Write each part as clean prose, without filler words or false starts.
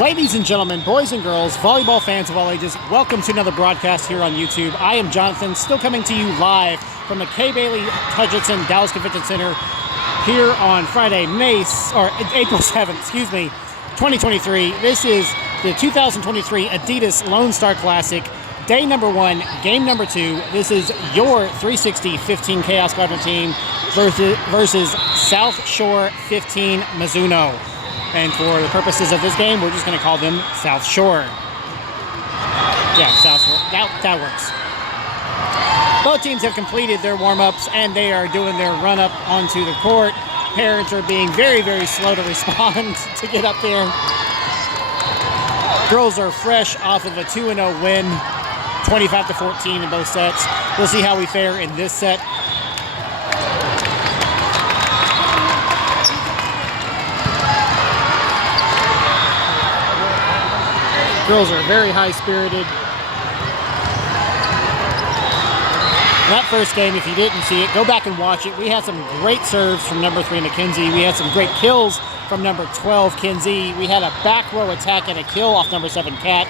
Ladies and gentlemen, boys and girls, volleyball fans of all ages, welcome to another broadcast here on YouTube. I am Jonathan, still coming to you live from the K. Bailey Hutchinson Dallas Convention Center here on Friday, April 7th, 2023. This is the 2023 Adidas Lone Star Classic, day number 1, game number 2. This is your 360 15 Kaos Gardner team versus South Shore 15 Mizuno. And for the purposes of this game, we're just going to call them South Shore. Yeah, South Shore. That works. Both teams have completed their warm-ups, and they are doing their run-up onto the court. Parents are being very, very slow to respond to get up there. Girls are fresh off of a 2-0 win, 25-14 in both sets. We'll see how we fare in this set. Girls are very high-spirited. That first game, if you didn't see it, go back and watch it. We had some great serves from number 3, Mackenzie. We had some great kills from number 12, Kinsey. We had a back row attack and a kill off number 7, Kat.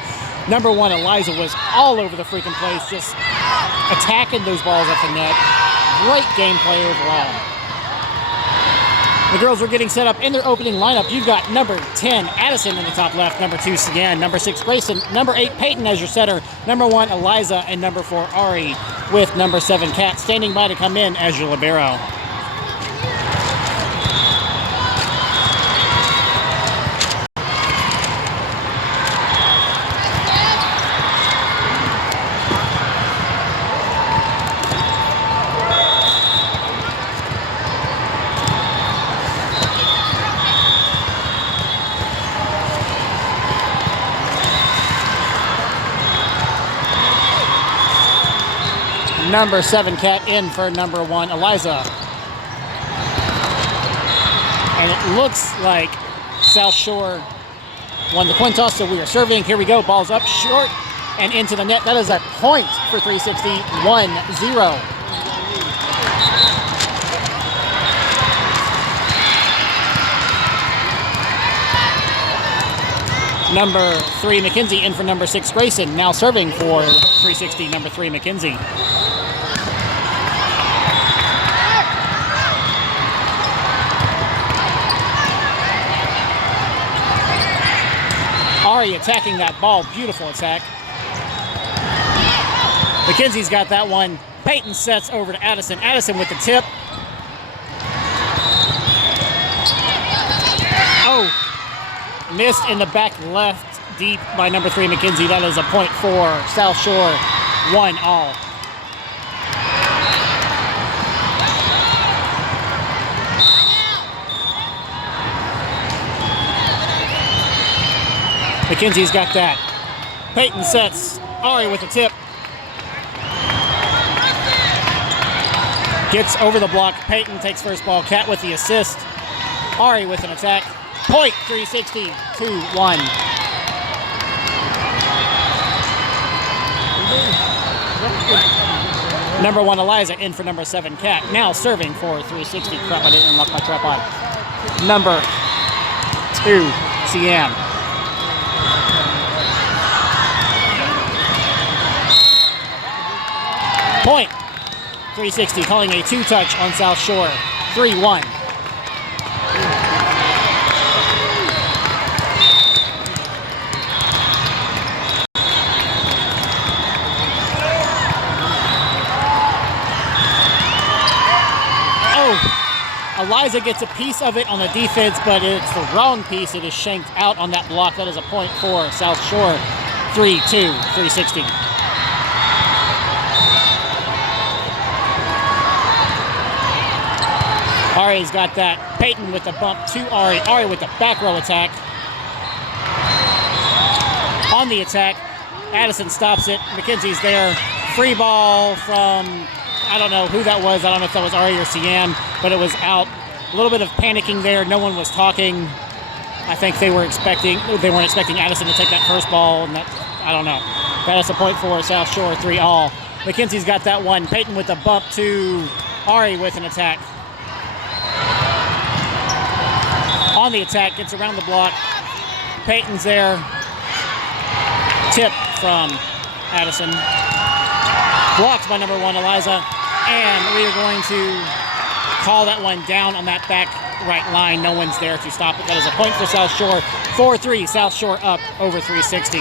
Number 1, Eliza, was all over the freaking place, just attacking those balls at the net. Great gameplay overall. The girls are getting set up in their opening lineup. You've got number 10, Addison in the top left, number 2, Sian, number 6, Grayson, number 8, Peyton as your setter, number 1, Eliza, and number 4, Ari, with number 7, Kat, standing by to come in as your libero. Number 7, Kat, in for number 1, Eliza. And it looks like South Shore won the coin toss, so we are serving. Here we go. Ball's up short and into the net. That is a point for 360, 1-0. Number 3, Mackenzie, in for number 6, Grayson. Now serving for 360, number 3, Mackenzie. Ari attacking that ball. Beautiful attack. Mackenzie's got that one. Peyton sets over to Addison. Addison with the tip. Oh, missed in the back left deep by number 3, Mackenzie. That is a point for South Shore, 1-all. Mackenzie's got that. Peyton sets. Ari with the tip. Gets over the block. Peyton takes first ball. Kat with the assist. Ari with an attack. Point, 360, 2-1. Number 1, Eliza, in for number 7, Kat. Now serving for 360. Crap, I didn't lock my trap on. Number 2, Siam. Point, 360, calling a 2-touch on South Shore, 3-1. Oh, Eliza gets a piece of it on the defense, but it's the wrong piece. It is shanked out on that block. That is a point for South Shore, 3-2, 360. Ari's got that. Peyton with the bump to Ari. Ari with the back row attack. On the attack, Addison stops it. Mackenzie's there. Free ball from, I don't know who that was. I don't know if that was Ari or Siam, but it was out. A little bit of panicking there. No one was talking. I think they weren't expecting Addison to take that first ball, and that, I don't know. That is a point for South Shore, 3-all. Mackenzie's got that one. Peyton with the bump to Ari with an attack. On the attack, gets around the block. Peyton's there. Tip from Addison. Blocked by number 1, Eliza. And we are going to call that one down on that back right line. No one's there to stop it. That is a point for South Shore. 4-3. South Shore up over 360.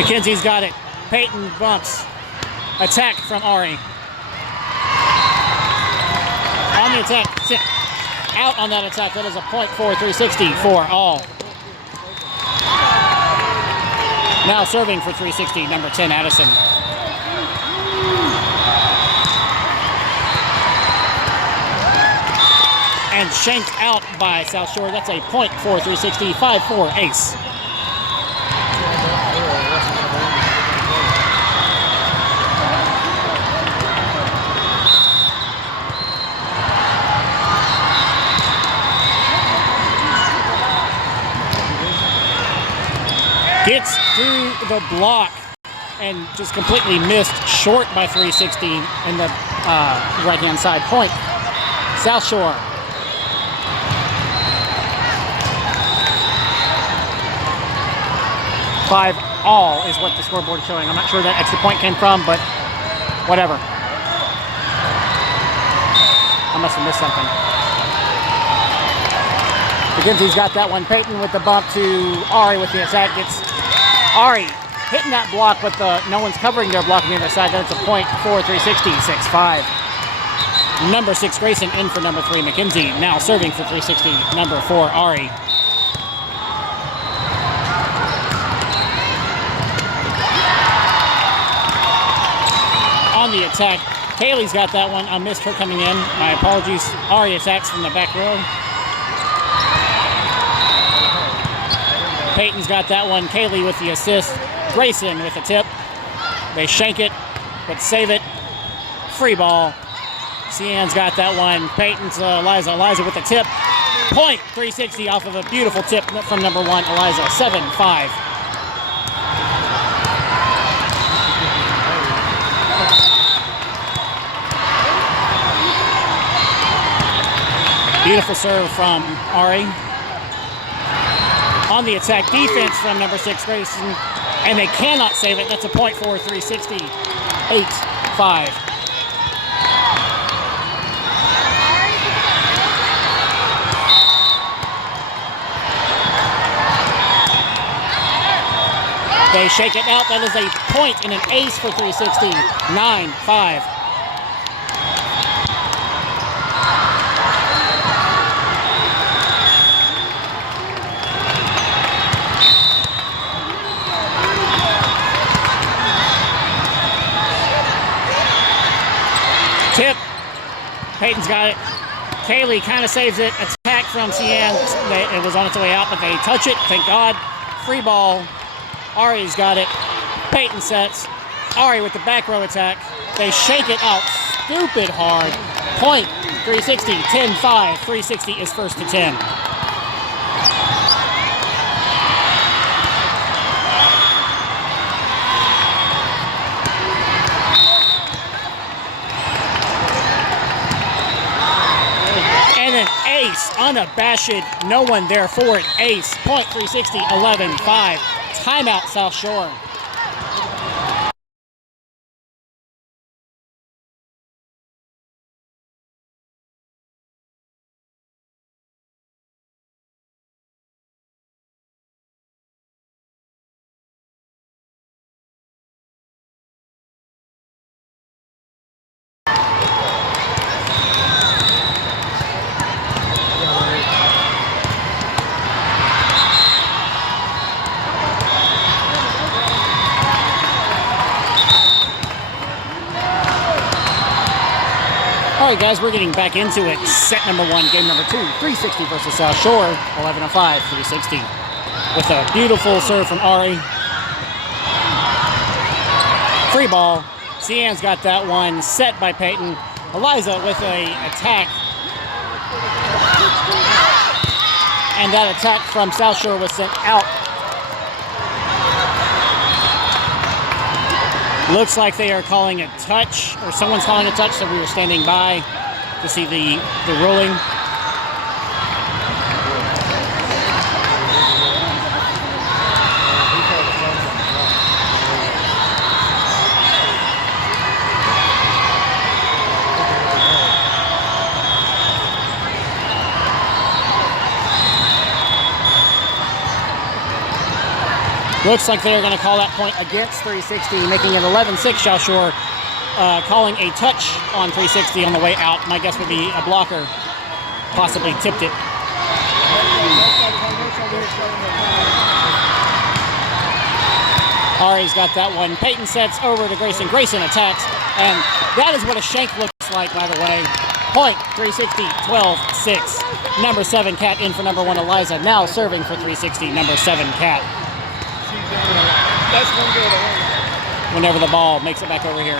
McKenzie's got it. Peyton bumps. Attack from Ari. On the attack. Out on that attack. That is a point for 360 for all. Now serving for 360, number 10, Addison. And shanked out by South Shore. That's a point for 360, 5-4 ace. Gets through the block and just completely missed, short by 360 in the right-hand side. Point, South Shore. Five all is what the scoreboard is showing. I'm not sure where that extra point came from, but whatever. I must have missed something. McKenzie's got that one. Peyton with the bump to Ari with the attack. Gets Ari hitting that block, but no one's covering their block on the other side. That's a point for 360, 6-5. Number 6, Grayson in for number 3, McKenzie. Now serving for 360, number 4, Ari. On the attack, Kaylee's got that one. I missed her coming in. My apologies. Ari attacks from the back row. Peyton's got that one. Kaylee with the assist. Grayson with the tip. They shank it, but save it. Free ball. Cian's got that one. Peyton's Eliza. Eliza with the tip. Point, 360 off of a beautiful tip from number 1, Eliza. 7-5. Beautiful serve from Ari. On the attack, defense from number 6, Grayson, and they cannot save it. That's a point for 360, 8-5. They shake it out. That is a point and an ace for 360, 9-5. Tip. Peyton's got it. Kaylee kind of saves it. Attack from Cian. It was on its way out, but they touch it. Thank God. Free ball. Ari's got it. Peyton sets. Ari with the back row attack. They shake it out stupid hard. Point, 360, 10-5. 360 is first to 10. And an ace, unabashed, no one there for it. Ace, point, 360, 11-5. Timeout, South Shore. All right, guys, we're getting back into it. Set number 1, game number 2, 360 versus South Shore, 11-5, 360. With a beautiful serve from Ari. Free ball. Cian's got that one. Set by Peyton. Eliza with a attack. And that attack from South Shore was sent out. Looks like they are calling a touch, or someone's calling a touch, so we were standing by to see the ruling. Looks like they're going to call that point against 360, making it 11-6 South Shore, calling a touch on 360 on the way out. My guess would be a blocker possibly tipped it. Ari's got that one. Peyton sets over to Grayson. Grayson attacks, and that is what a shank looks like, by the way. Point, 360, 12-6. Number 7, Cat in for number 1, Eliza. Now serving for 360, number 7, Cat. Whenever the ball makes it back over here.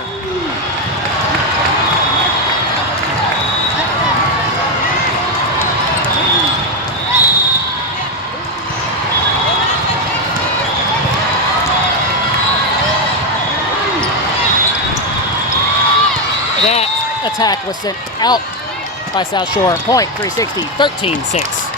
That attack was sent out by South Shore. Point, 360, 13-6.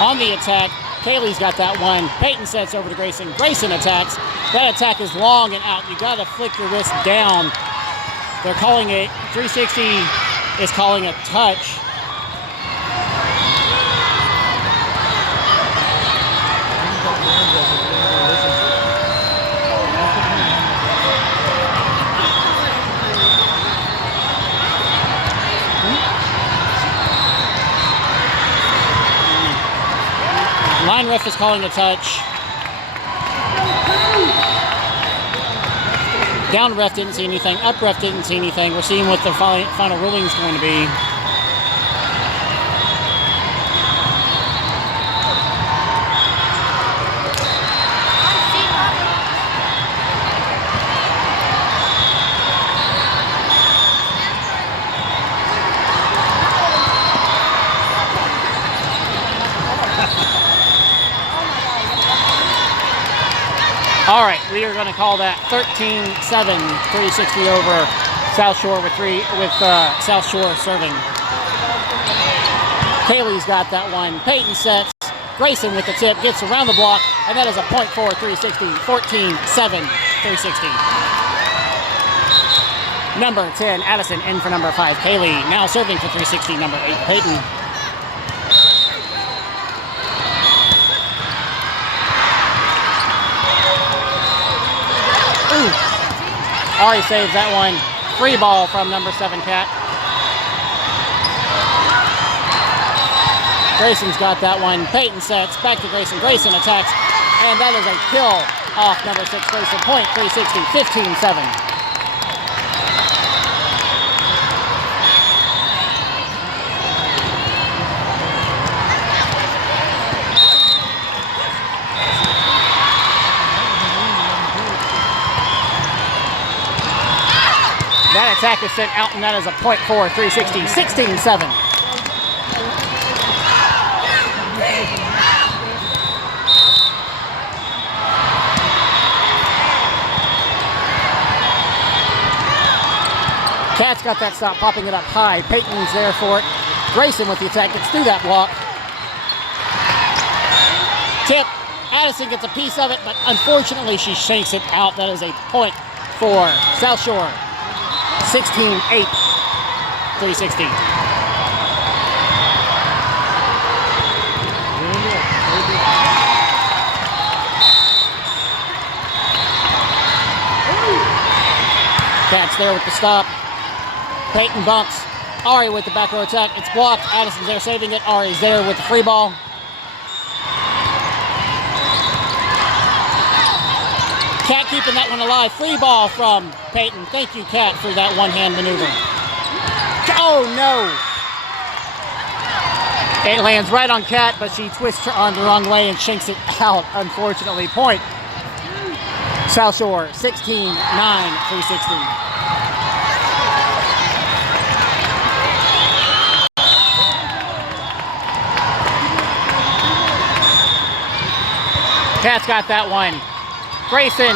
On the attack, Kaylee's got that one. Peyton sets over to Grayson. Grayson attacks. That attack is long and out. You got to flick your wrist down. They're calling it, 360 is calling a touch. Line ref is calling a touch. Down ref didn't see anything. Up ref didn't see anything. We're seeing what the final ruling is going to be. All right, we are going to call that 13-7, 360 over South Shore with South Shore serving. Kaylee's got that one. Peyton sets. Grayson with the tip, gets around the block, and that is a point for 360, 14-7, 360. Number 10, Addison in for number 5, Kaylee. Now serving for 360, number 8, Peyton. Ari saves that one. Free ball from number 7, Cat. Grayson's got that one. Peyton sets. Back to Grayson. Grayson attacks. And that is a kill off number 6, Grayson. Point, 360, 15-7. That attack is sent out, and that is a point for 360, 16-7. Cat's got that stop, popping it up high. Peyton's there for it. Grayson with the attack gets through that block. Tip. Addison gets a piece of it, but unfortunately she shanks it out. That is a point for South Shore. 16-8, 360. Cat's there with the stop. Peyton bumps. Ari with the back row attack. It's blocked. Addison's there saving it. Ari's there with the free ball. Cat keeping that one alive. Free ball from Peyton. Thank you, Cat, for that one-hand maneuver. Oh, no. It lands right on Cat, but she twists her arm the wrong way and shanks it out, unfortunately. Point. South Shore, 16, 9, 360. Cat's got that one. Grayson.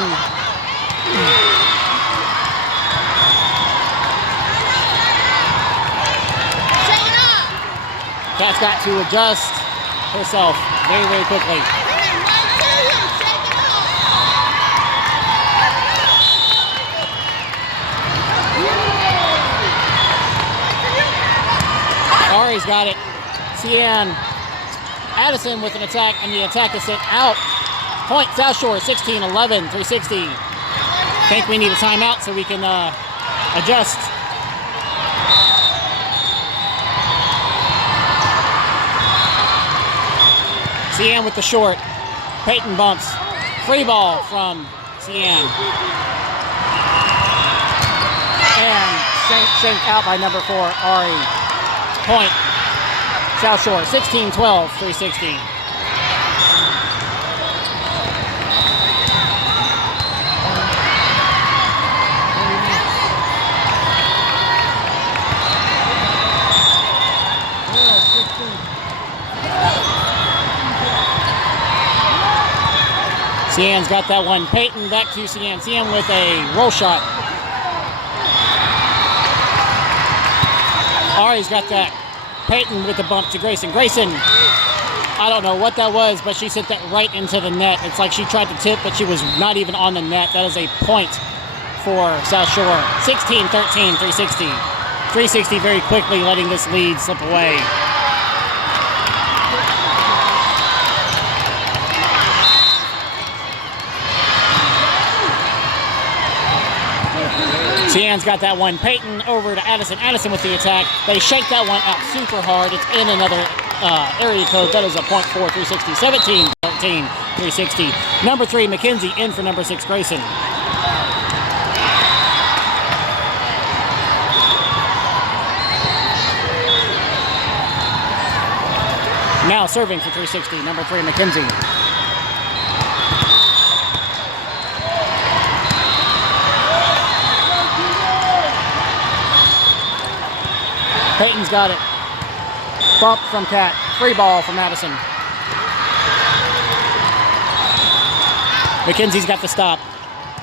Cat's got to adjust herself very, very quickly. Ari's got it. Cian Addison with an attack, and the attack is sent out. Point South Shore, 16, 11, 360. Think we need a timeout so we can adjust. Cian with the short. Peyton bumps. Free ball from Cian. And shanked out by number 4, Ari. Point South Shore, 16, 12, 360. Cian's got that one. Peyton back to Cian. Cian with a roll shot. Ari's got that. Peyton with the bump to Grayson. Grayson, I don't know what that was, but she sent that right into the net. It's like she tried to tip, but she was not even on the net. That is a point for South Shore. 16, 13, 360. 360 very quickly, letting this lead slip away. Cian's got that one. Peyton over to Addison. Addison with the attack. They shake that one out super hard. It's in another area code. That is a point for 360. 17, 13, 360. Number 3, McKenzie in for number 6, Grayson. Now serving for 360, number 3, McKenzie. Peyton's got it. Bump from Cat. Free ball from Madison. McKenzie's got the stop.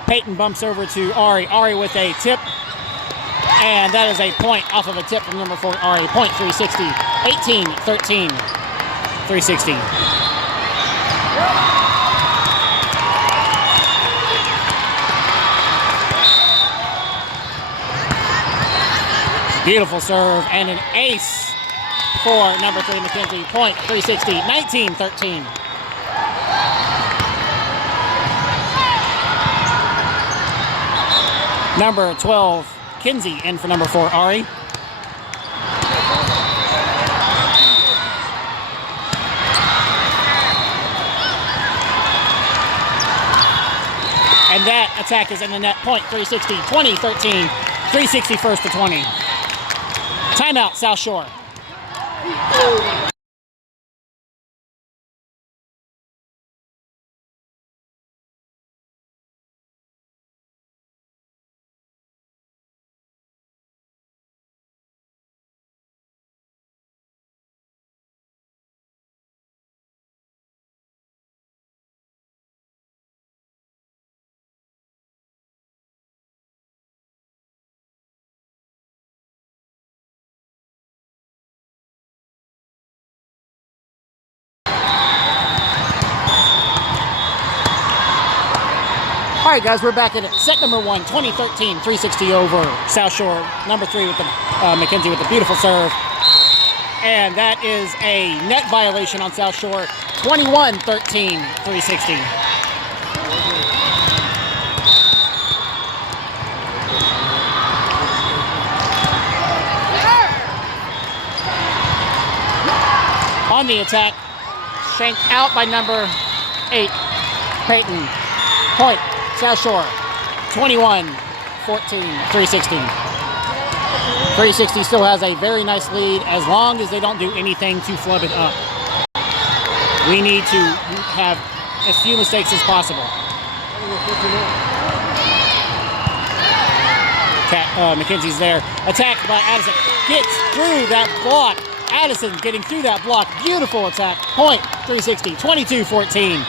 Peyton bumps over to Ari. Ari with a tip. And that is a point off of a tip from number 4, Ari. Point 360. 18, 13, 360. Beautiful serve and an ace for number 3, McKenzie. Point 360, 19, 13. Number 12, Kinsey in for number 4, Ari. And that attack is in the net. Point 360, 20, 13, 360 first to 20. Timeout, South Shore. All right, guys, we're back at set number 1, 2013, 360 over South Shore. Number 3 with the McKenzie with the beautiful serve. And that is a net violation on South Shore, 21-13, 360. On the attack, shanked out by number 8, Peyton. Point, South Shore, 21-14, 360. 360 still has a very nice lead as long as they don't do anything to flub it up. We need to have as few mistakes as possible. McKenzie's there. Attack by Addison. Gets through that block. Addison getting through that block. Beautiful attack. Point, 360, 22-14.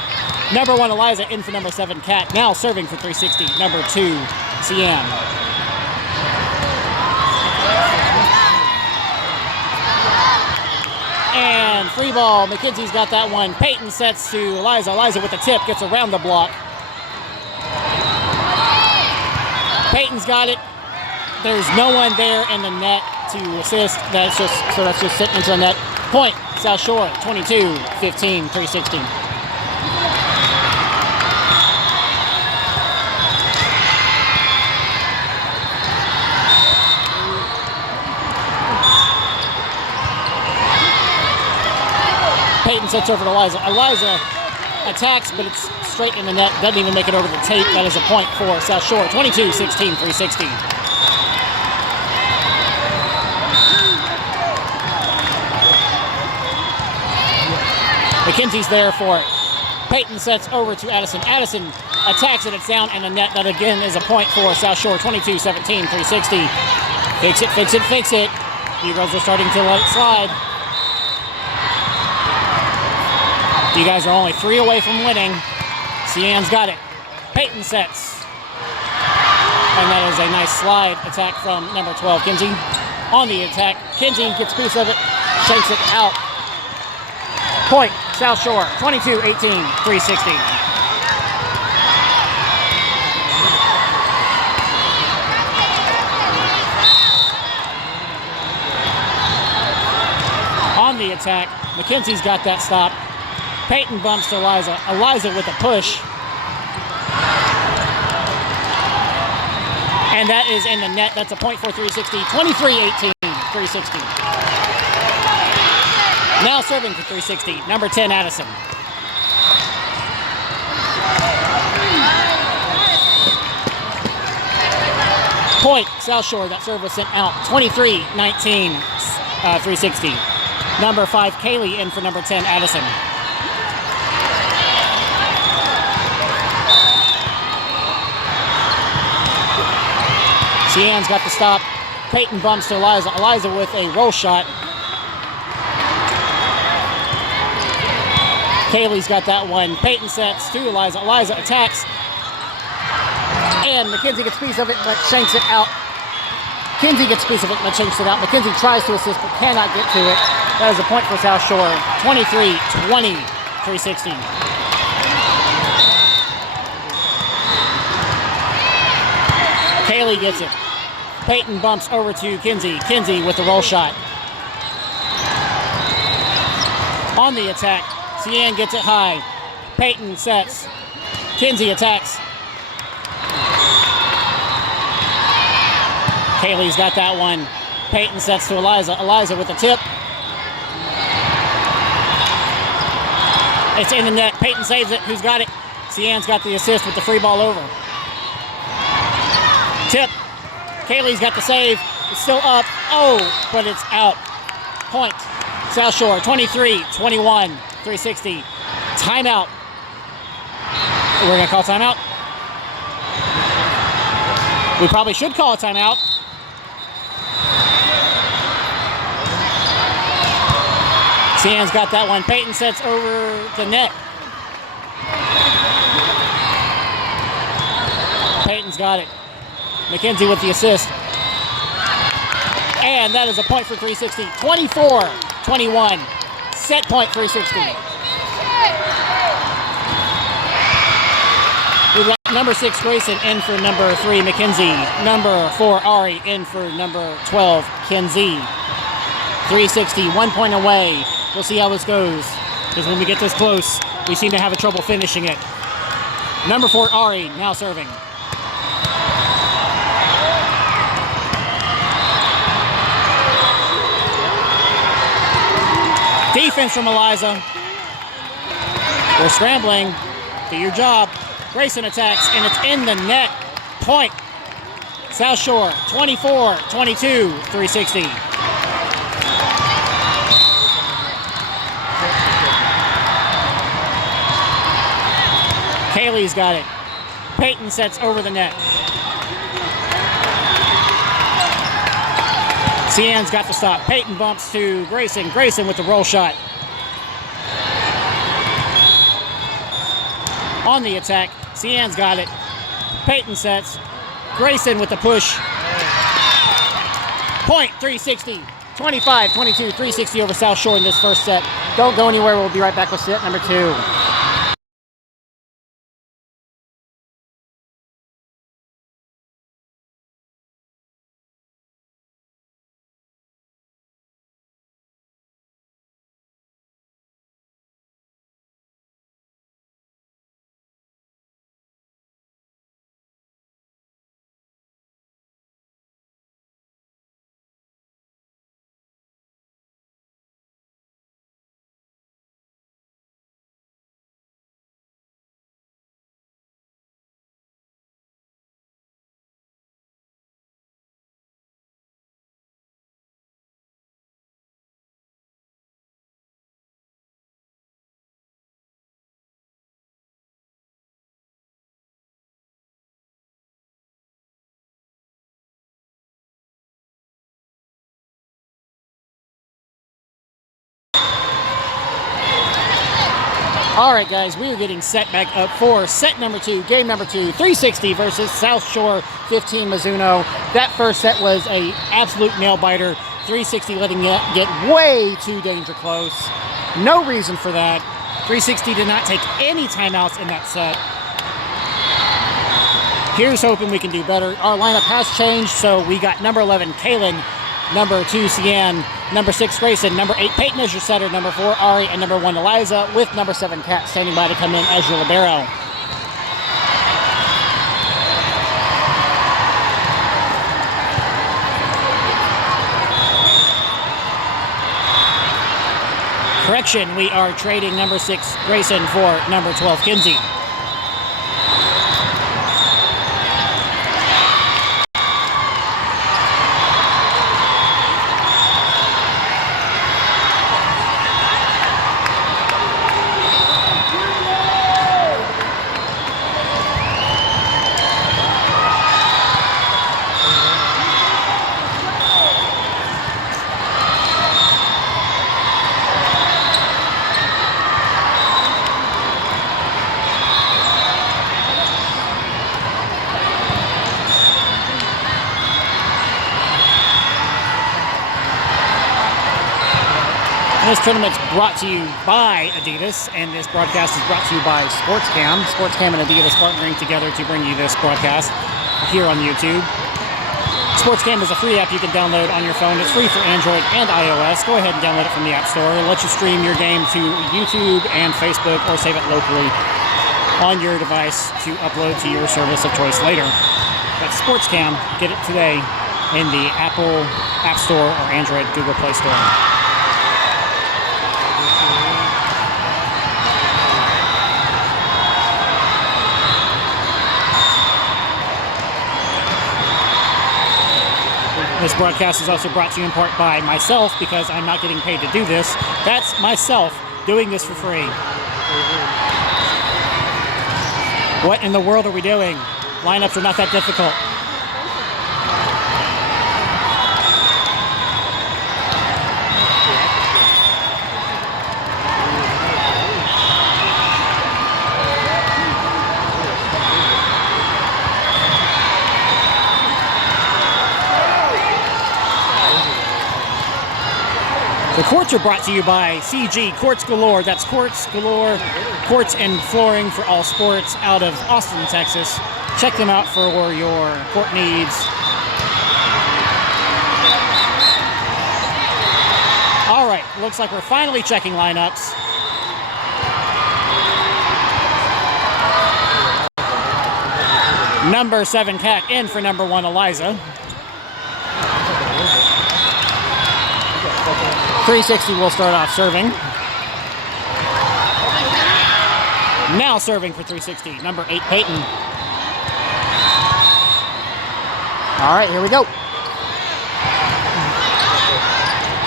Number 1, Eliza in for number 7, Kat. Now serving for 360. Number 2, Sian. And free ball. McKenzie's got that one. Peyton sets to Eliza. Eliza with the tip. Gets around the block. Peyton's got it. There's no one there in the net to assist. That's just sitting into the net. Point, South Shore, 22-15, 360. Peyton sets over to Eliza. Eliza attacks, but it's straight in the net. Doesn't even make it over the tape. That is a point for South Shore. 22-16, 360. McKenzie's there for it. Peyton sets over to Addison. Addison attacks it. It's down in the net. That again is a point for South Shore. 22-17, 360. Fix it, fix it, fix it. You girls are starting to let it slide. You guys are only 3 away from winning. Sian's got it. Peyton sets. And that is a nice slide attack from number 12, Kinsey. On the attack, Kinsey gets a piece of it, shakes it out. Point, South Shore, 22-18, 360. On the attack, McKenzie's got that stop. Peyton bumps to Eliza. Eliza with a push. And that is in the net. That's a point for 360. 23-18, 360. Now serving for 360. Number 10, Addison. Point, South Shore. That serve was sent out. 23-19, 360. Number 5, Kaylee in for number 10, Addison. Sian's got the stop. Peyton bumps to Eliza. Eliza with a roll shot. Kaylee's got that one. Peyton sets to Eliza. Eliza attacks. And McKenzie gets a piece of it, but shanks it out. Kinsey gets a piece of it, but shanks it out. McKenzie tries to assist, but cannot get to it. That is a point for South Shore. 23-20, 360. Kaylee gets it. Peyton bumps over to Kinsey. Kinsey with the roll shot. On the attack, Sian gets it high. Peyton sets. Kinsey attacks. Kaylee's got that one. Peyton sets to Eliza. Eliza with the tip. It's in the net. Peyton saves it. Who's got it? Sian's got the assist with the free ball over. Tip. Kaylee's got the save. It's still up. Oh, but it's out. Point. South Shore, 23-21, 360. Timeout. We're going to call timeout. We probably should call a timeout. Sian's got that one. Peyton sets over the net. Peyton's got it. McKenzie with the assist. And that is a point for 360. 24-21. Set point 360. We've got number 6, Grayson, in for number 3, McKenzie. Number 4, Ari, in for number 12, Kenzie. 360, 1 point away. We'll see how this goes. Because when we get this close, we seem to have a trouble finishing it. Number 4, Ari, now serving. Defense from Eliza. We're scrambling. Do your job. Grayson attacks, and it's in the net. Point. South Shore, 24-22, 360. Kaylee's got it. Peyton sets over the net. Cian's got the stop. Peyton bumps to Grayson. Grayson with the roll shot. On the attack, Cian's got it. Peyton sets. Grayson with the push. Point, 360. 25-22, 360 over South Shore in this first set. Don't go anywhere. We'll be right back with set number 2. All right, guys, we are getting set back up for set number 2, game number 2, 360 versus South Shore 15 Mizuno. That first set was a absolute nail-biter. 360 letting it get way too danger close. No reason for that. 360 did not take any timeouts in that set. Here's hoping we can do better. Our lineup has changed, so we got number 11, Kaylin, number 2, Cian, number 6, Grayson, number 8, Peyton as your setter, number 4, Ari, and number 1, Eliza, with number 7, Kat, standing by to come in as your libero. Correction, we are trading number 6, Grayson, for number 12, Kinsey. This tournament's brought to you by Adidas, and this broadcast is brought to you by SportsCam. SportsCam and Adidas partnering together to bring you this broadcast here on YouTube. SportsCam is a free app you can download on your phone. It's free for Android and iOS. Go ahead and download it from the App Store. It'll let you stream your game to YouTube and Facebook, or save it locally on your device to upload to your service of choice later. That's SportsCam. Get it today in the Apple App Store or Android Google Play Store. This broadcast is also brought to you in part by myself, because I'm not getting paid to do this. That's myself doing this for free. What in the world are we doing? Lineups are not that difficult. The courts are brought to you by CG Courts Galore. That's Courts Galore, courts and flooring for all sports, out of Austin, Texas. Check them out for your court needs. All right, looks like we're finally checking lineups. Number 7, Kat, in for number 1, Eliza. 360 will start off serving. Now serving for 360, number 8, Peyton. All right, here we go.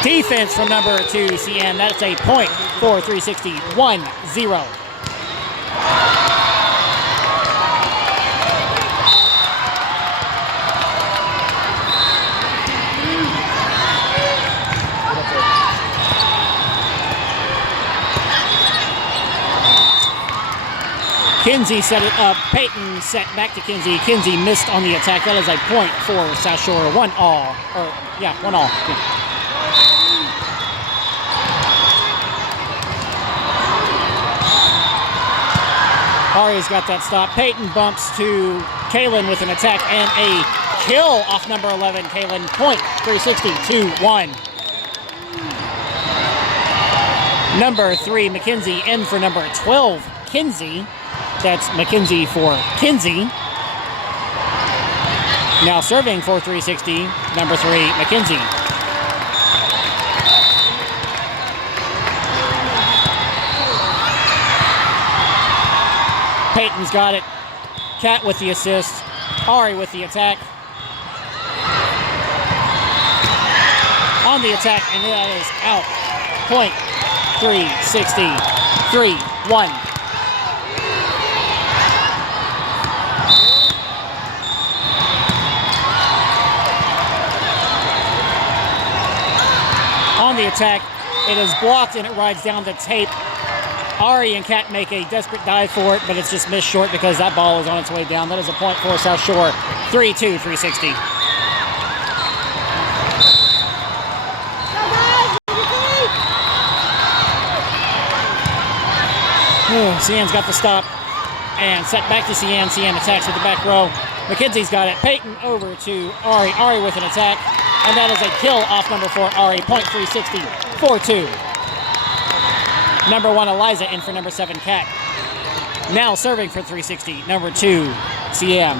Defense from number 2, Cian. That's a point for 360, 1-0. Kinsey set it up. Peyton set back to Kinsey. Kinsey missed on the attack. That is a point for South Shore. 1 all. Or, yeah, 1 all. Yeah. Ari's got that stop. Peyton bumps to Kaylin with an attack and a kill off number 11. Kaylin, point, 360-2-1. Number 3, McKenzie in for number 12, Kinsey. That's McKenzie for Kinsey. Now serving for 360, number 3, McKenzie. Peyton's got it. Kat with the assist. Ari with the attack. On the attack, and that is out. Point, 360, 3-1. On the attack, it is blocked and it rides down the tape. Ari and Kat make a desperate dive for it, but it's just missed short because that ball is on its way down. That is a point for South Shore. 3-2, 360. Cian's got the stop and set back to Cian. Cian attacks with the back row. McKenzie's got it. Peyton over to Ari. Ari with an attack. And that is a kill off number 4, Ari. Point 360, 4-2. Number 1, Eliza in for number 7, Kat. Now serving for 360, number 2, Cian.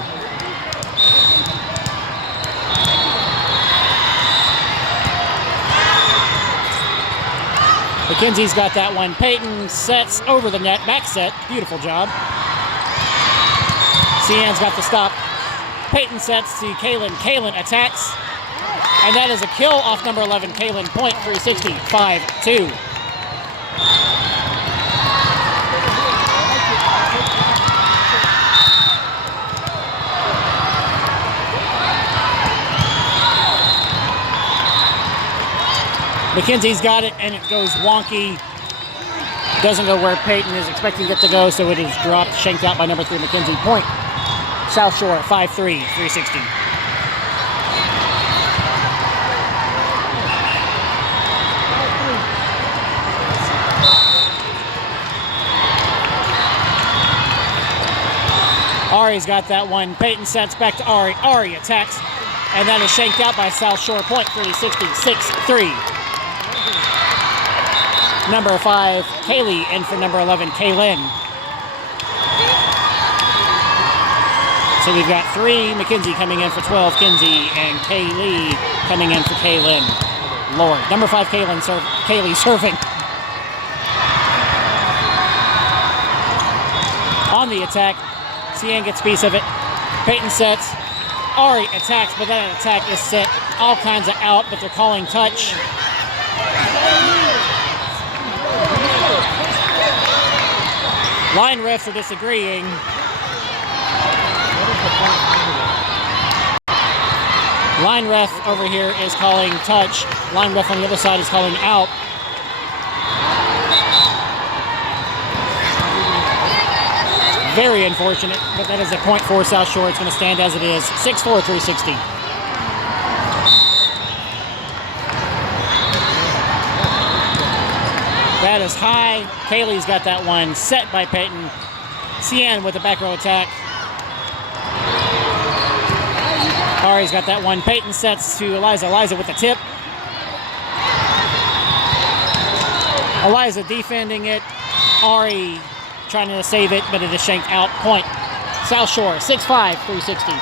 McKenzie's got that one. Peyton sets over the net. Back set. Beautiful job. Cian's got the stop. Peyton sets to Kaylin. Kaylin attacks. And that is a kill off number 11, Kaylin. Point 360, 5-2. McKenzie's got it, and it goes wonky. Doesn't go where Peyton is expecting it to go, so it is dropped, shanked out by number 3, McKenzie. Point, South Shore, 5-3, 360. Ari's got that one. Peyton sets back to Ari. Ari attacks, and that is shanked out by South Shore. Point, 360, 6-3. Number 5, Kaylee in for number 11, Kaylin. So we've got 3, McKenzie coming in for 12, Kinsey, and Kaylee coming in for Kaylin. Lord. Number 5, Kaylee serving. On the attack, Cian gets a piece of it. Peyton sets. Ari attacks, but that attack is set all kinds of out, but they're calling touch. Line refs are disagreeing. Line ref over here is calling touch. Line ref on the other side is calling out. Very unfortunate, but that is a point for South Shore. It's going to stand as it is. 6-4, 360. That is high. Kaylee's got that one set by Peyton. Cian with the back row attack. Ari's got that one. Peyton sets to Eliza. Eliza with the tip. Eliza defending it. Ari trying to save it, but it is shanked out. Point. South Shore, 6-5, 360.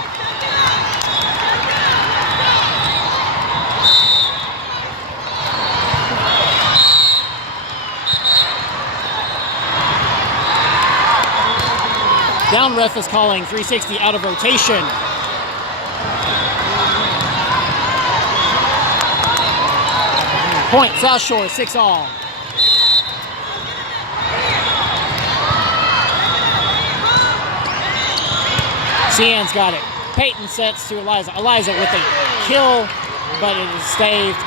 Down ref is calling 360 out of rotation. Point, South Shore, 6-all. Cian's got it. Peyton sets to Eliza. Eliza with a kill, but it is staved.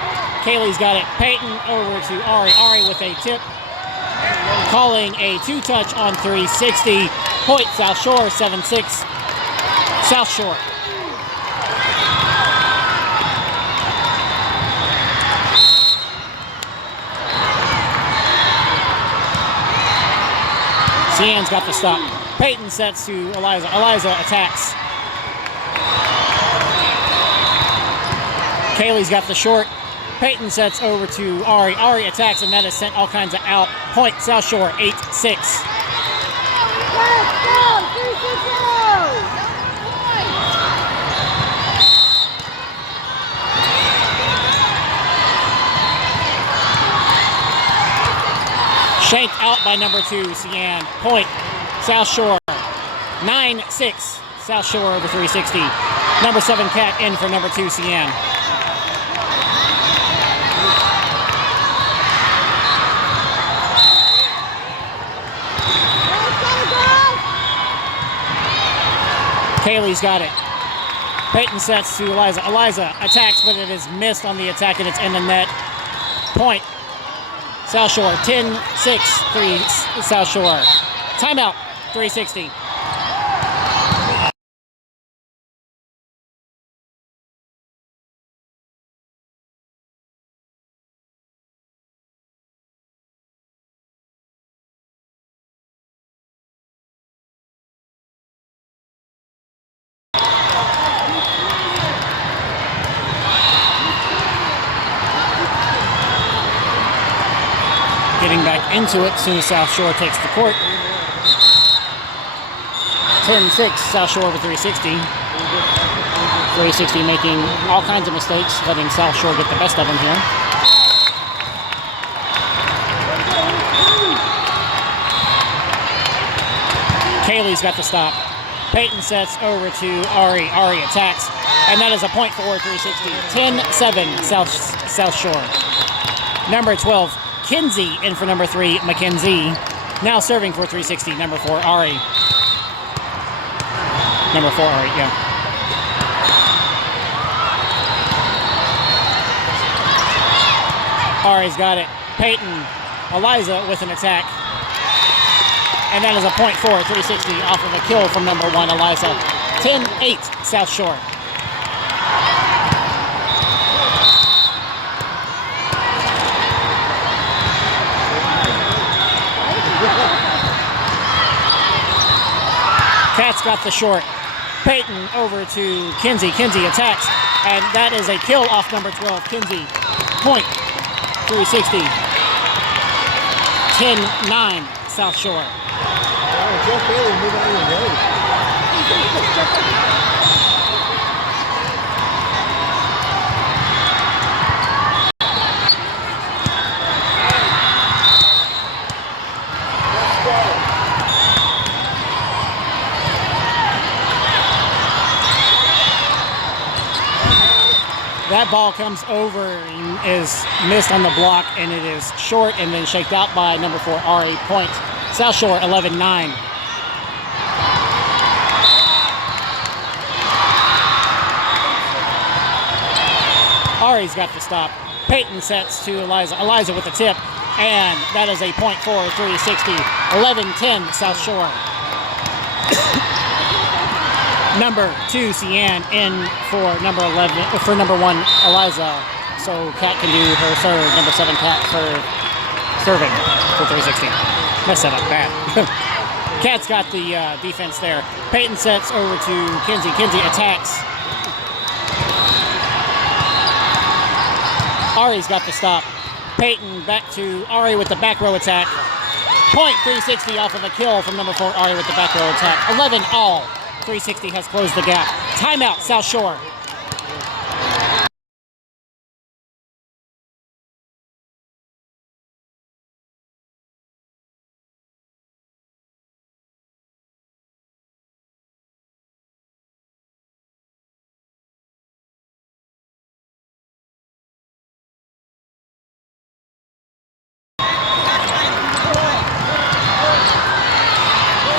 Kaylee's got it. Peyton over to Ari. Ari with a tip. Calling a 2-touch on 360. Point, South Shore, 7-6. South Shore. Cian's got the stop. Peyton sets to Eliza. Eliza attacks. Kaylee's got the short. Peyton sets over to Ari. Ari attacks, and that has sent all kinds of out. Point, South Shore, 8-6. Shanked out by number 2, Cian. Point, South Shore, 9-6. South Shore over 360. Number 7, Cat in for number 2, Cian. Kaylee's got it. Peyton sets to Eliza. Eliza attacks, but it is missed on the attack, and it's in the net. Point, South Shore, 10-6, 3 South Shore. Timeout, 360. Getting back into it as soon as South Shore takes the court. 10-6, South Shore over 360. 360 making all kinds of mistakes, letting South Shore get the best of them here. Kaylee's got the stop. Peyton sets over to Ari. Ari attacks, and that is a point for 360. 10-7, South Shore. Number 12, Kinsey in for number 3, Mackenzie. Now serving for 360, number 4, Ari. Number 4, Ari, yeah. Ari's got it. Peyton, Eliza with an attack. And that is a point for 360 off of a kill from number 1, Eliza. 10-8, South Shore. Cat's got the short. Peyton over to Kinsey. Kinsey attacks, and that is a kill off number 12, Kinsey. Point, 360. 10-9, South Shore. Joe Bailey moving out of the road. That ball comes over and is missed on the block, and it is short and then shaked out by number 4, Ari. Point, South Shore, 11-9. Ari's got the stop. Peyton sets to Eliza. Eliza with the tip, and that is a point for 360. 11-10, South Shore. Number 2, Cian in for number 11 for number 1, Eliza. So Cat can do her serve. Number 7, Cat serving for 360. Messed that up bad. Cat's got the defense there. Peyton sets over to Kinsey. Kinsey attacks. Ari's got the stop. Peyton back to Ari with the back row attack. Point, 360 off of a kill from number 4, Ari with the back row attack. 11 all. 360 has closed the gap. Timeout, South Shore.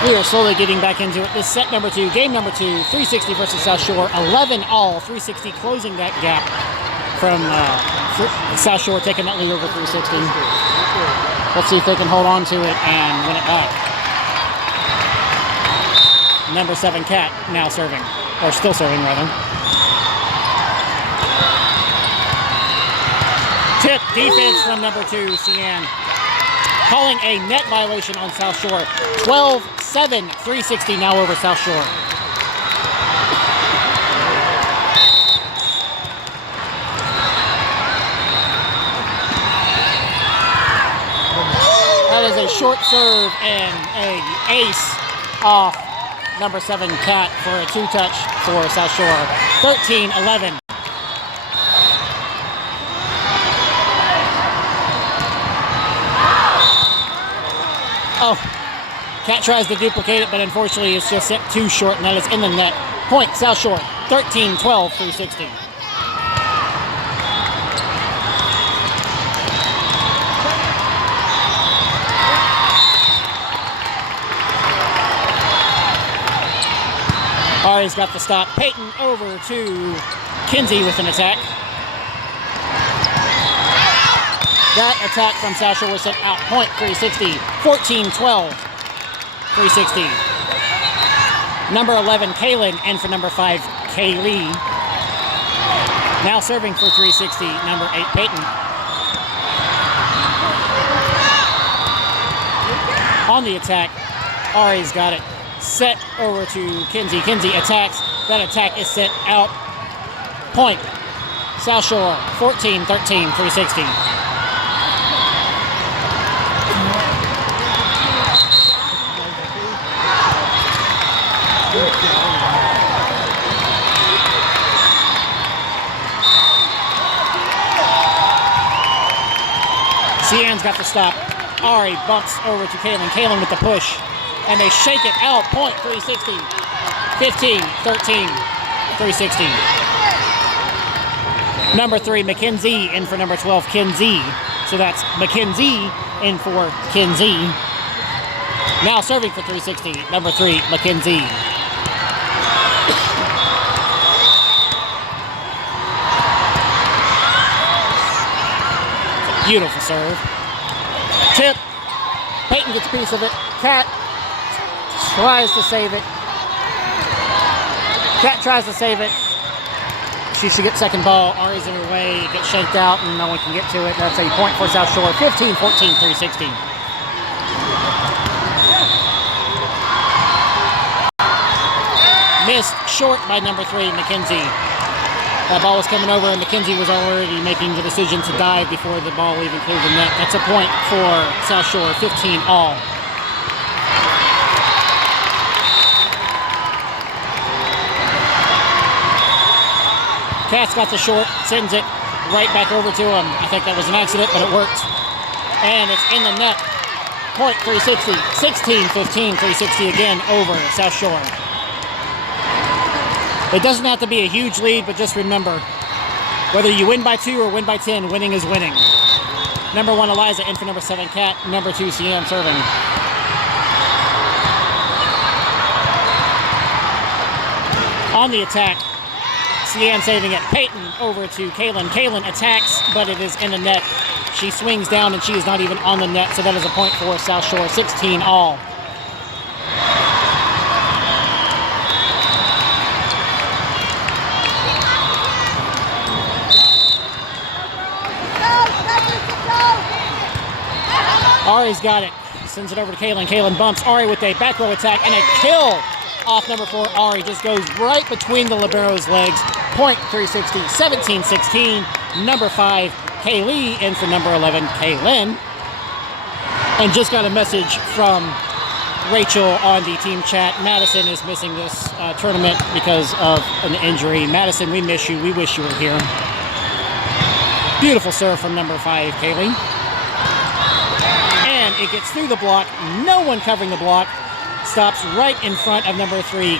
We are slowly getting back into it. This set number 2, game number 2, 360 versus South Shore, 11 all. 360 closing that gap from South Shore, taking that lead over 360. Let's see if they can hold on to it and win it back. number 7, Kat, now serving. Or still serving, rather. Tip defense from number 2, Cian. Calling a net violation on South Shore. 12-7, 360 now over South Shore. That is a short serve and an ace off number 7, Kat, for a 2-touch for South Shore. 13-11. Oh, Kat tries to duplicate it, but unfortunately it's just set too short, and that is in the net. Point, South Shore, 13-12, 360. Ari's got the stop. Peyton over to Kinsey with an attack. That attack from South Shore was sent out. Point, 360. 14-12, 360. Number 11, Kaylin, and for number 5, Kaylee. Now serving for 360, number 8, Peyton. On the attack, Ari's got it. Set over to Kinsey. Kinsey attacks. That attack is sent out. Point. South Shore, 14-13, 360. Cian's got the stop. Ari bumps over to Kaylin. Kaylin with the push. And they shake it out. Point, 360. 15-13, 360. Number 3, Mackenzie, in for number 12, Kinsey. So that's Mackenzie in for Kinsey. Now serving for 360, number 3, Mackenzie. Beautiful serve. Tip. Peyton gets a piece of it. Kat tries to save it. Kat tries to save it. She should get second ball. Ari's in her way. It gets shanked out and no one can get to it. That's a point for South Shore. 15-14, 360. Missed short by number 3, Mackenzie. That ball was coming over and Mackenzie was already making the decision to dive before the ball even cleared the net. That's a point for South Shore, 15 all. Kat's got the short, sends it right back over to him. I think that was an accident, but it worked. And it's in the net. Point, 360. 16-15, 360 again over South Shore. It doesn't have to be a huge lead, but just remember, whether you win by 2 or win by 10, winning is winning. Number 1, Eliza, in for number 7, Kat. Number 2, Cian, serving. On the attack, Cian saving it. Peyton over to Kaylin. Kaylin attacks, but it is in the net. She swings down, and she is not even on the net, so that is a point for South Shore, 16 all. Ari's got it. Sends it over to Kaylin. Kaylin bumps Ari with a back row attack and a kill off number 4. Ari just goes right between the libero's legs. Point, 360, 17-16. Number 5, Kaylee, in for number 11, Kaylin. And just got a message from Rachel on the team chat. Madison is missing this tournament because of an injury. Madison, we miss you. We wish you were here. Beautiful serve from number 5, Kaylee. And it gets through the block. No one covering the block. Stops right in front of number 3,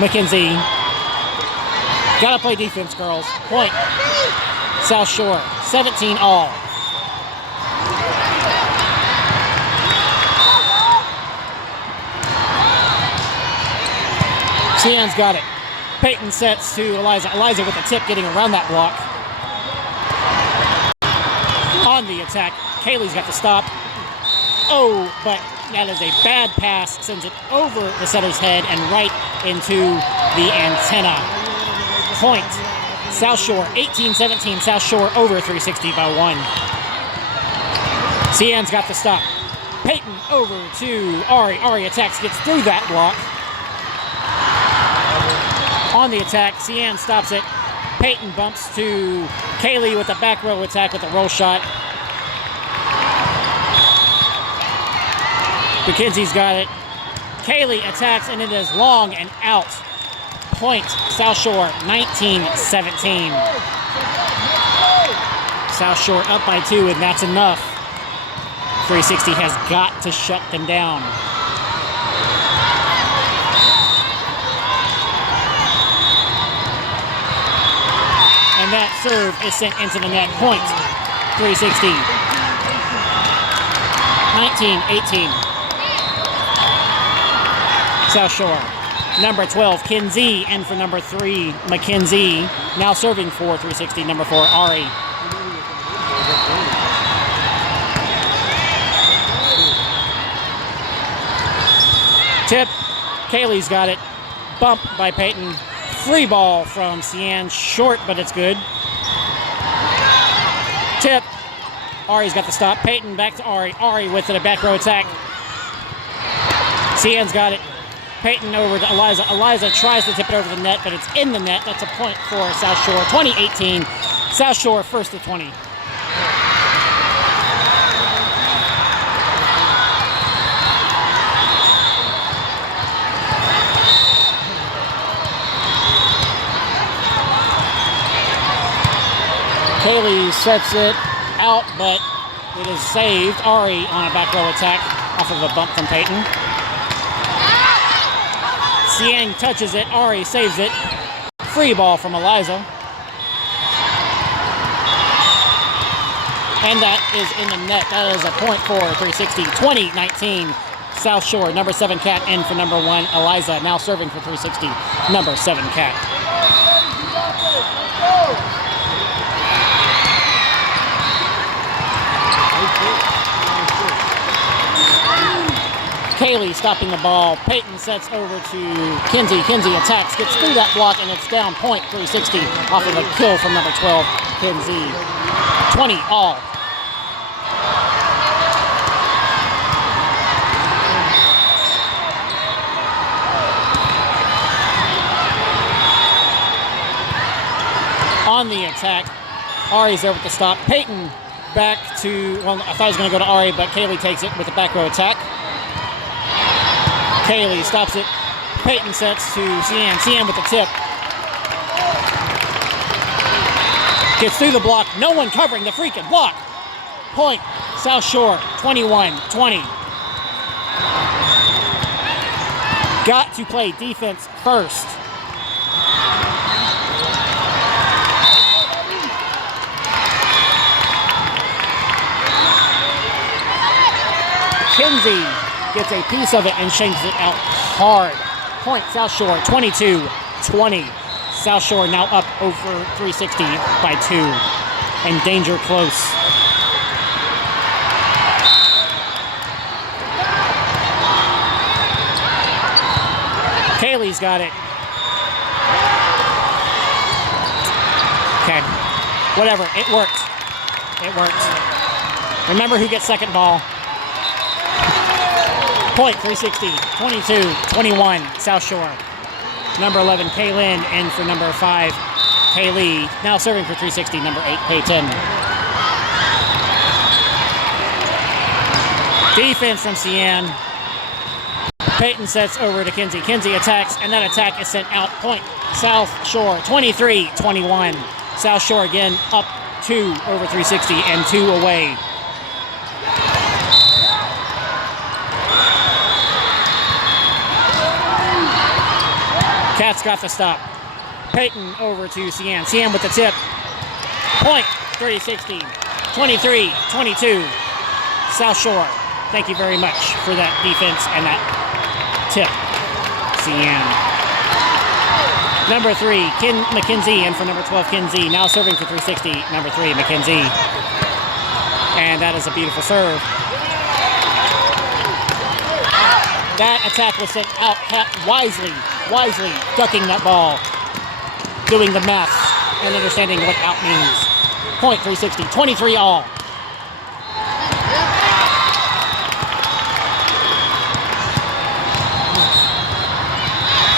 Mackenzie. Gotta play defense, girls. Point. South Shore, 17 all. Cian's got it. Peyton sets to Eliza. Eliza with a tip getting around that block. On the attack, Kaylee's got the stop. Oh, but That is a bad pass. Sends it over the setter's head and right into the antenna. Point. South Shore, 18-17. South Shore over 360 by 1. Cian's got the stop. Peyton over to Ari. Ari attacks, gets through that block. On the attack, Cian stops it. Peyton bumps to Kaylee with the back row attack with a roll shot. McKenzie's got it. Kaylee attacks, and it is long and out. Point, South Shore, 19-17. South Shore up by 2, and that's enough. 360 has got to shut them down. And that serve is sent into the net. Point, 360. 19-18. South Shore. Number 12, Kinsey, and for number 3, McKenzie. Now serving for 360, number 4, Ari. Tip, Kaylee's got it. Bump by Peyton. Free ball from Cian, short, but it's good. Tip, Ari's got the stop. Peyton back to Ari. Ari with it, a back row attack. Cian's got it. Peyton over to Eliza. Eliza tries to tip it over the net, but it's in the net. That's a point for South Shore. 20-18. South Shore first to 20. Kaylee sets it out, but it is saved. Ari on a back row attack off of a bump from Peyton. Cian touches it. Ari saves it. Free ball from Eliza. And that is in the net. That is a point for 360. 20-19. South Shore. Number 7 Cat in for number 1. Eliza now serving for 360. Number 7 Cat. Kaylee stopping the ball. Peyton sets over to Kinsey. Kinsey attacks, gets through that block, and it's down point 360 off of a kill from number 12, Kinsey. 20 all. On the attack, Ari's there with the stop. Peyton back to, well, I thought he was going to go to Ari, but Kaylee takes it with the back row attack. Kaylee stops it. Peyton sets to Cian. Cian with the tip. Gets through the block. No one covering the freaking block. Point, South Shore, 21-20. Got to play defense first. Kinsey gets a piece of it and shanks it out hard. Point, South Shore, 22-20. South Shore now up over 360 by 2. And danger close. Kaylee's got it. Okay. Whatever. It worked. It worked. Remember who gets second ball. Point, 360, 22-21, South Shore. Number 11, Kaylin, in for number 5, Kaylee. Now serving for 360, number 8, Peyton. Defense from Cian. Peyton sets over to Kinsey. Kinsey attacks, and that attack is sent out. Point, South Shore, 23-21. South Shore again up 2 over 360 and 2 away. Cat's got the stop. Peyton over to Cian. Cian with the tip. Point, 360. 23-22. South Shore. Thank you very much for that defense and that tip. Cian. Number 3, McKenzie, in for number 12, Kinsey. Now serving for 360, number 3, McKenzie. And that is a beautiful serve. That attack was sent out. Cat wisely ducking that ball, doing the math and understanding what out means. Point 360, 23 all.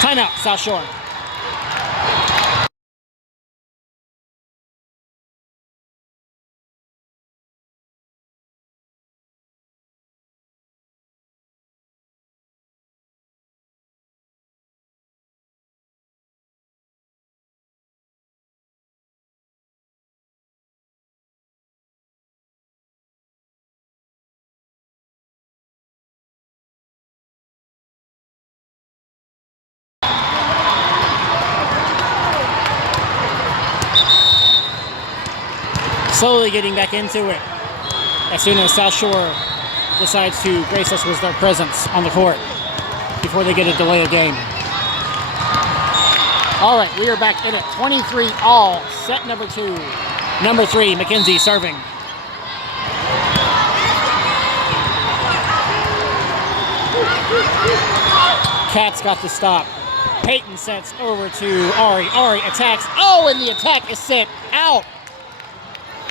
Timeout, South Shore. Slowly getting back into it as soon as South Shore decides to grace us with their presence on the court before they get a delay of game. All right, we are back in it. 23 all, set number 2. Number 3, McKenzie serving. Cats got the stop. Peyton sets over to Ari. Ari attacks. Oh, and the attack is sent out.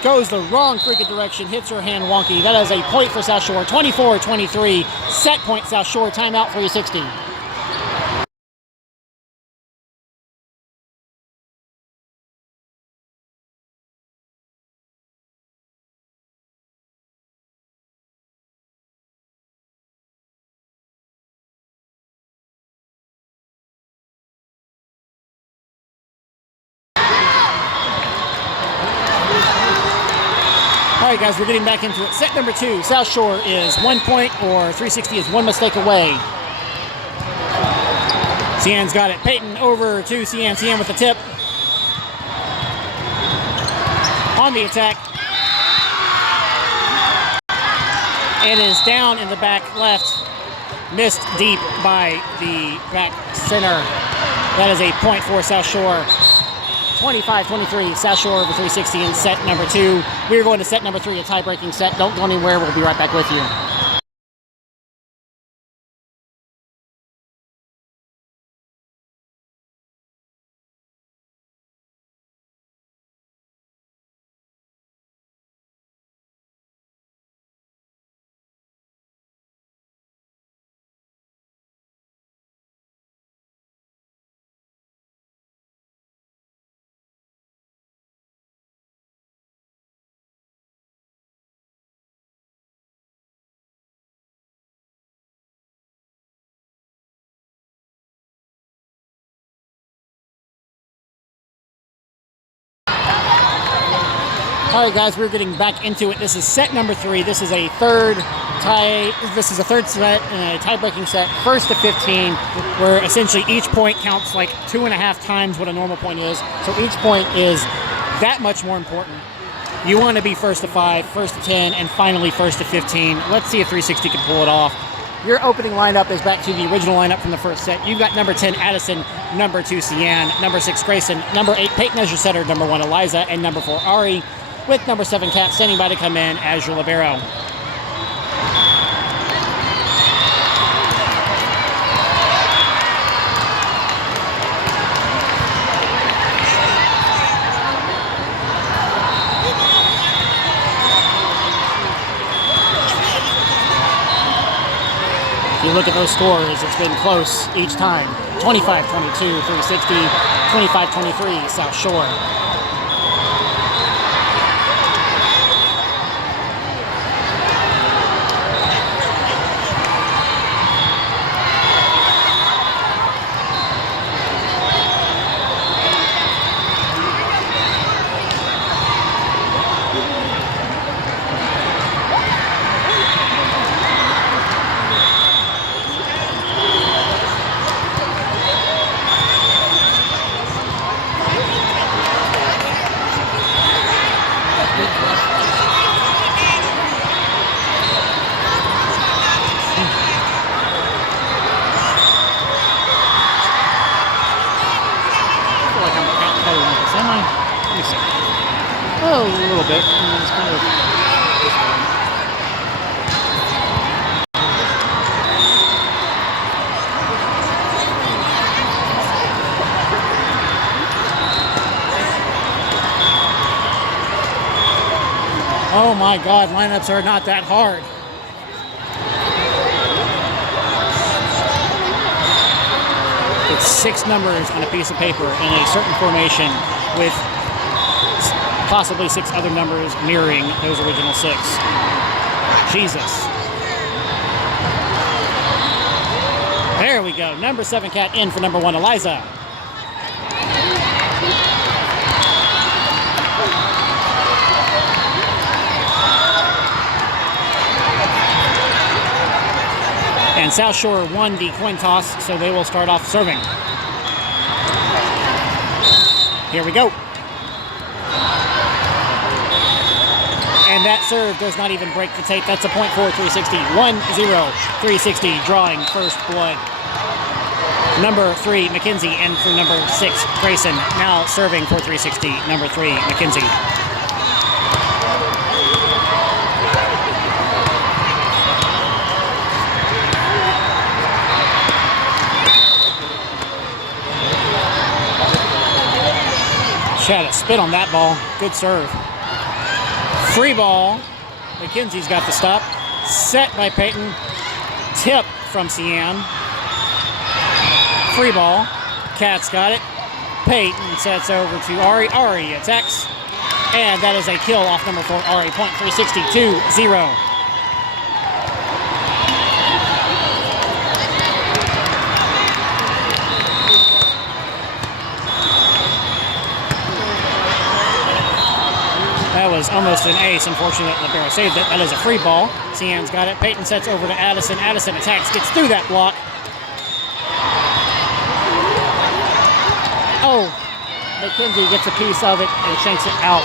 Goes the wrong freaking direction, hits her hand wonky. That is a point for South Shore, 24-23. Set point South Shore, timeout 360. All right, guys, we're getting back into it. Set number 2, South Shore is 1 point, or 360 is 1 mistake away. Cian's got it. Peyton over to Cian. Cian with the tip. On the attack. It is down in the back left. Missed deep by the back center. That is a point for South Shore. 25-23, South Shore over 360 in set number 2. We're going to set number 3, a tie-breaking set. Don't go anywhere. We'll be right back with you. All right, guys, we're getting back into it. This is set number 3. This is a third tie. This is a third set and a tie-breaking set, 1st to 15, where essentially each point counts like 2.5 times what a normal point is. So each point is that much more important. You want to be 1st to 5, 1st to 10, and finally 1st to 15. Let's see if 360 can pull it off. Your opening lineup is back to the original lineup from the first set. You've got number 10, Addison, number 2, Cian, number 6, Grayson, number 8, Peyton as your setter, number 1, Eliza, and number 4, Ari, with number 7, Kat, standing by to come in as your libero. If you look at those scores, it's been close each time. 25-22, 360, 25-23, South Shore. Oh, a little bit. It's kind of this way. Oh my God, lineups are not that hard. It's 6 numbers on a piece of paper in a certain formation with possibly 6 other numbers mirroring those original 6. Jesus. There we go. Number 7 Cat in for number 1 Eliza. And South Shore won the coin toss, so they will start off serving. Here we go. And that serve does not even break the tape. That's a point for 360. 1-0, 360, drawing first blood. Number 3, McKenzie, and for number 6, Grayson. Now serving for 360, number 3, McKenzie. She had a spit on that ball. Good serve. Free ball. McKenzie's got the stop. Set by Peyton. Tip from Cian. Free ball. Cat's got it. Peyton sets over to Ari. Ari attacks. And that is a kill off number 4, Ari. Point 360, 2-0. That was almost an ace. Unfortunate that Libero saved it. That is a free ball. Cian's got it. Peyton sets over to Addison. Addison attacks, gets through that block. Oh, McKenzie gets a piece of it and shanks it out.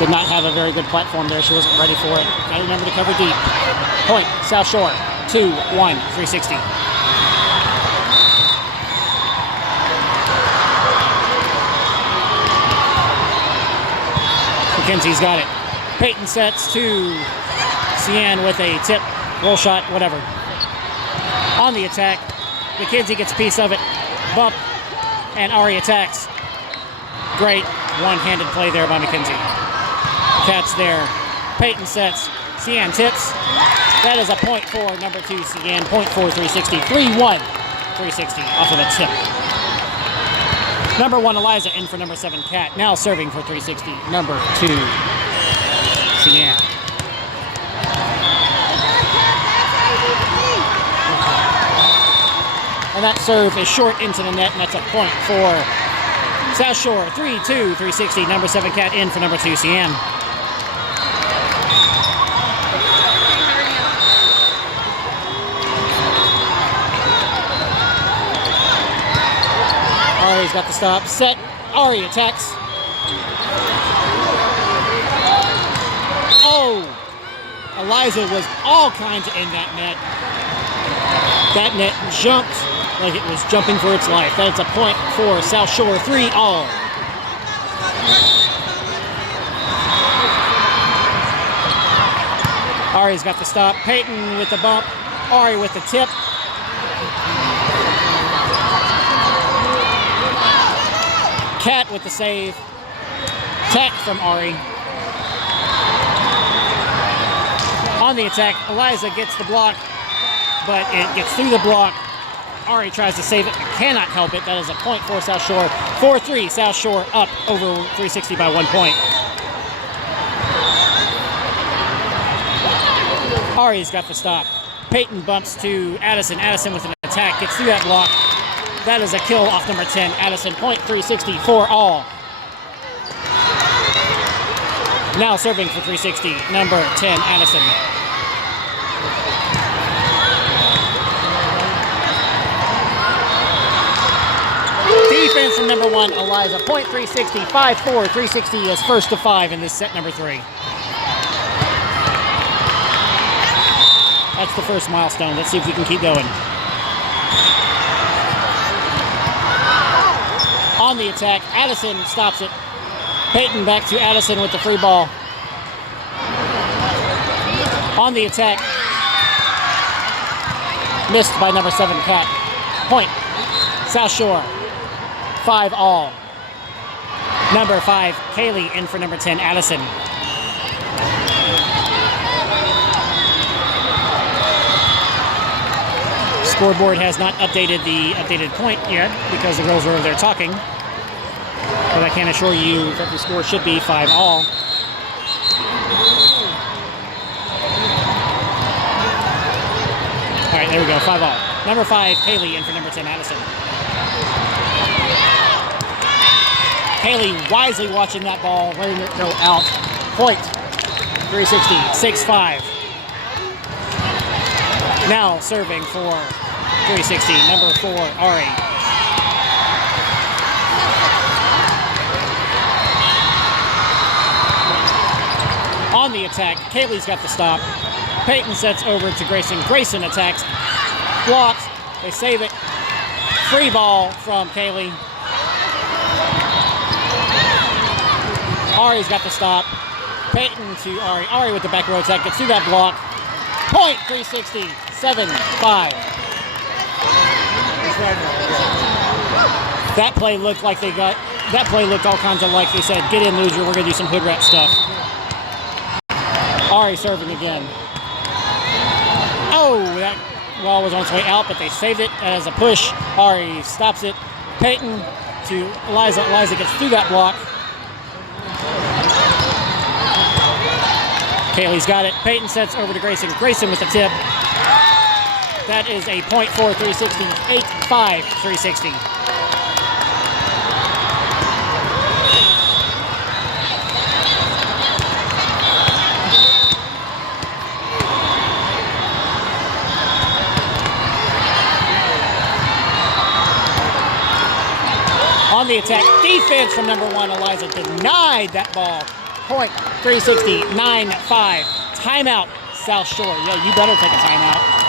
Did not have a very good platform there. She wasn't ready for it. Got to remember to cover deep. Point, South Shore, 2-1, 360. McKenzie's got it. Peyton sets to Cian with a tip, roll shot, whatever. On the attack, McKenzie gets a piece of it. Bump, and Ari attacks. Great one-handed play there by McKenzie. Catch there. Peyton sets. Cian tips. That is a point for number 2, Cian. Point for 360. 3-1, 360 off of a tip. Number 1, Eliza, in for number 7, Cat. Now serving for 360, number 2, Cian. And that serve is short into the net, and that's a point for South Shore. 3-2, 360, number 7, Cat, in for number 2, Cian. Ari's got the stop. Set. Ari attacks. Oh! Eliza was all kinds in that net. That net jumped like it was jumping for its life. That's a point for South Shore. 3-all. Ari's got the stop. Peyton with the bump. Ari with the tip. Cat with the save. Attack from Ari. On the attack, Eliza gets the block, but it gets through the block. Ari tries to save it, cannot help it. That is a point for South Shore. 4-3, South Shore up over 360 by 1 point. Ari's got the stop. Peyton bumps to Addison. Addison with an attack, gets through that block. That is a kill off number 10, Addison. Point 360 for all. Now serving for 360, number 10, Addison. Defense from number 1, Eliza. Point 360, 5-4. 360 is first to 5 in this set number 3. That's the first milestone. Let's see if we can keep going. On the attack, Addison stops it. Peyton back to Addison with the free ball. On the attack, missed by number 7, Cat. Point, South Shore, 5-all. Number 5, Kaylee in for number 10, Addison. Scoreboard has not updated the updated point yet because the girls are over there talking. But I can assure you that the score should be 5-all. All right, there we go, 5-all. Number 5, Kaylee in for number 10, Addison. Kaylee wisely watching that ball, letting it go out. Point, 360, 6-5. Now serving for 360, number 4, Ari. On the attack, Kaylee's got the stop. Peyton sets over to Grayson. Grayson attacks, blocks, they save it. Free ball from Kaylee. Ari's got the stop. Peyton to Ari. Ari with the back row attack, gets through that block. Point, 360, 7-5. That play looked like that play looked all kinds of like they said, get in, loser, we're going to do some hood rat stuff. Ari serving again. Oh, that ball was on its way out, but they saved it as a push. Ari stops it. Peyton to Eliza. Eliza gets through that block. Kaylee's got it. Peyton sets over to Grayson. Grayson with the tip. That is a point for 360. 8-5, 360. On the attack, defense from number 1, Eliza denied that ball. Point, 360, 9-5. Timeout, South Shore. Yeah, you better take a timeout.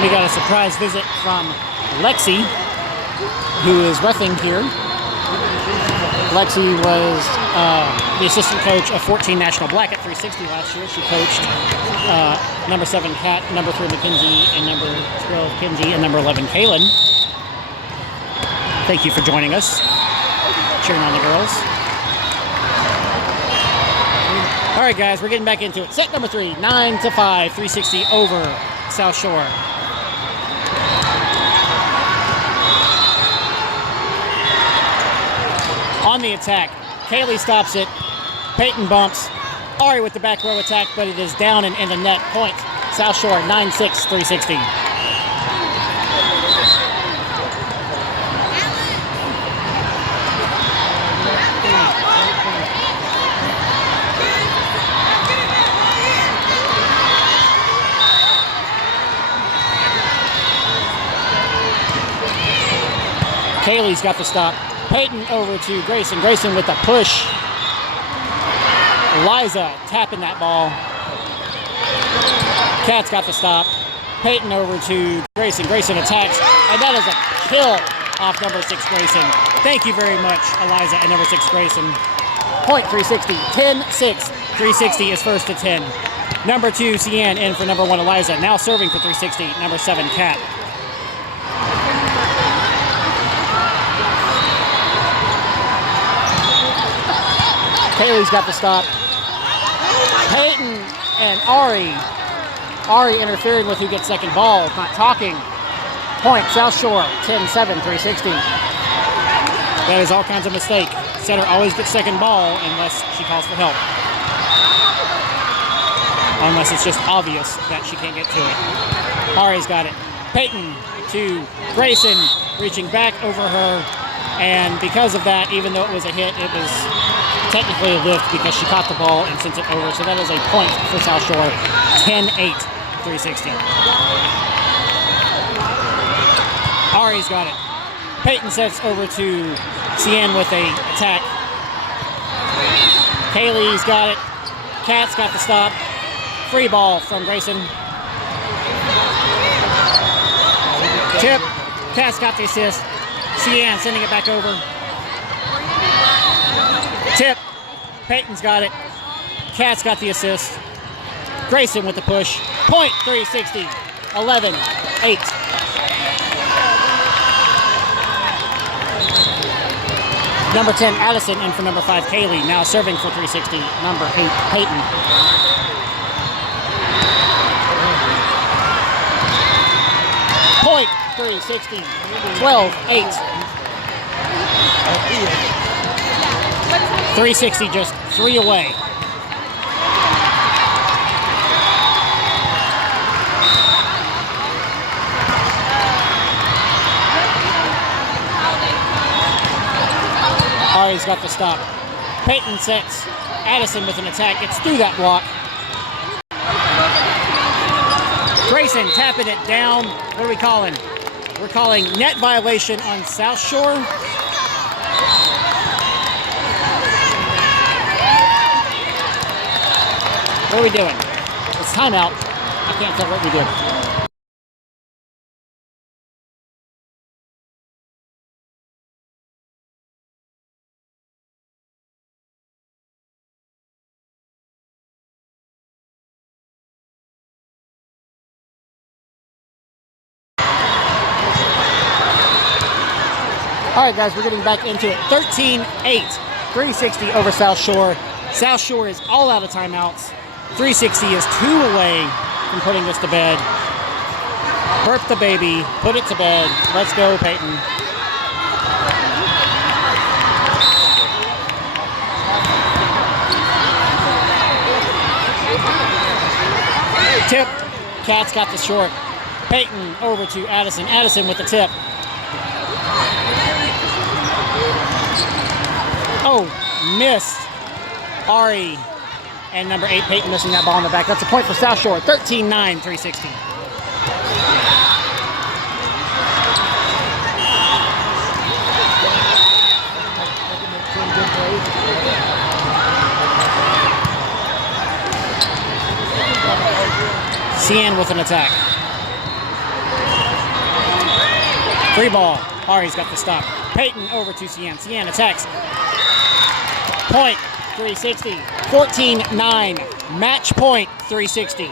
We got a surprise visit from Lexi, who is reffing here. Lexi was the assistant coach of 14 National Black at 360 last year. She coached number 7 Kat, number 3 Mackenzie, and number 12 Kenzie, and number 11 Kaylin. Thank you for joining us, cheering on the girls. All right, guys, we're getting back into it. Set number 3, 9-5, 360 over South Shore. On the attack, Kaylee stops it. Peyton bumps. Ari with the back row attack, but it is down and in the net. Point, South Shore, 9-6, 360. Kaylee's got the stop. Peyton over to Grayson. Grayson with the push. Eliza tapping that ball. Kat's got the stop. Peyton over to Grayson. Grayson attacks, and that is a kill off number 6 Grayson. Thank you very much, Eliza and number 6 Grayson. Point, 360, 10-6. 360 is first to 10. Number 2, Cian in for number 1 Eliza. Now serving for 360, number 7 Kat. Kaylee's got the stop. Peyton and Ari. Ari interfering with who gets second ball, not talking. Point, South Shore, 10-7, 360. That is all kinds of mistake. Setter always gets second ball unless she calls for help. Unless it's just obvious that she can't get to it. Ari's got it. Peyton to Grayson, reaching back over her. And because of that, even though it was a hit, it was technically a lift because she caught the ball and sent it over. So that is a point for South Shore, 10-8, 360. Ari's got it. Peyton sets over to Cian with a attack. Kaylee's got it. Kat's got the stop. Free ball from Grayson. Tip. Kat's got the assist. Cian sending it back over. Tip. Peyton's got it. Kat's got the assist. Grayson with the push. Point, 360. 11, 8. Number 10, Addison, in for number 5, Kaylee. Now serving for 360. Number 8, Peyton. Point, 360. 12, 8. 360, just 3 away. Ari's got the stop. Peyton sets. Addison with an attack. Gets through that block. Grayson tapping it down. What are we calling? We're calling net violation on South Shore. What are we doing? It's timeout. I can't tell what we did. All right, guys, we're getting back into it. 13-8, 360 over South Shore. South Shore is all out of timeouts. 360 is 2 away from putting this to bed. Burp the baby, put it to bed. Let's go, Peyton. Tip. Kat's got the short. Peyton over to Addison. Addison with the tip. Oh, missed. Ari and number 8, Peyton, missing that ball in the back. That's a point for South Shore. 13-9, 360. Cian with an attack. Free ball. Ari's got the stop. Peyton over to Cian. Cian attacks. Point, 360. 14-9. Match point, 360.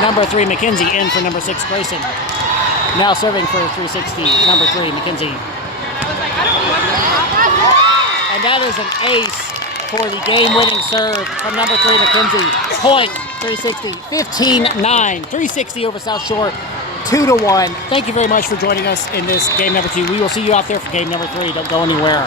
Number 3, McKenzie, in for number 6, Grayson. Now serving for 360. Number 3, McKenzie. And that is an ace for the game-winning serve from number 3, McKenzie. Point, 360. 15-9. 360 over South Shore. 2-1. Thank you very much for joining us in this game number 2. We will see you out there for game number 3. Don't go anywhere.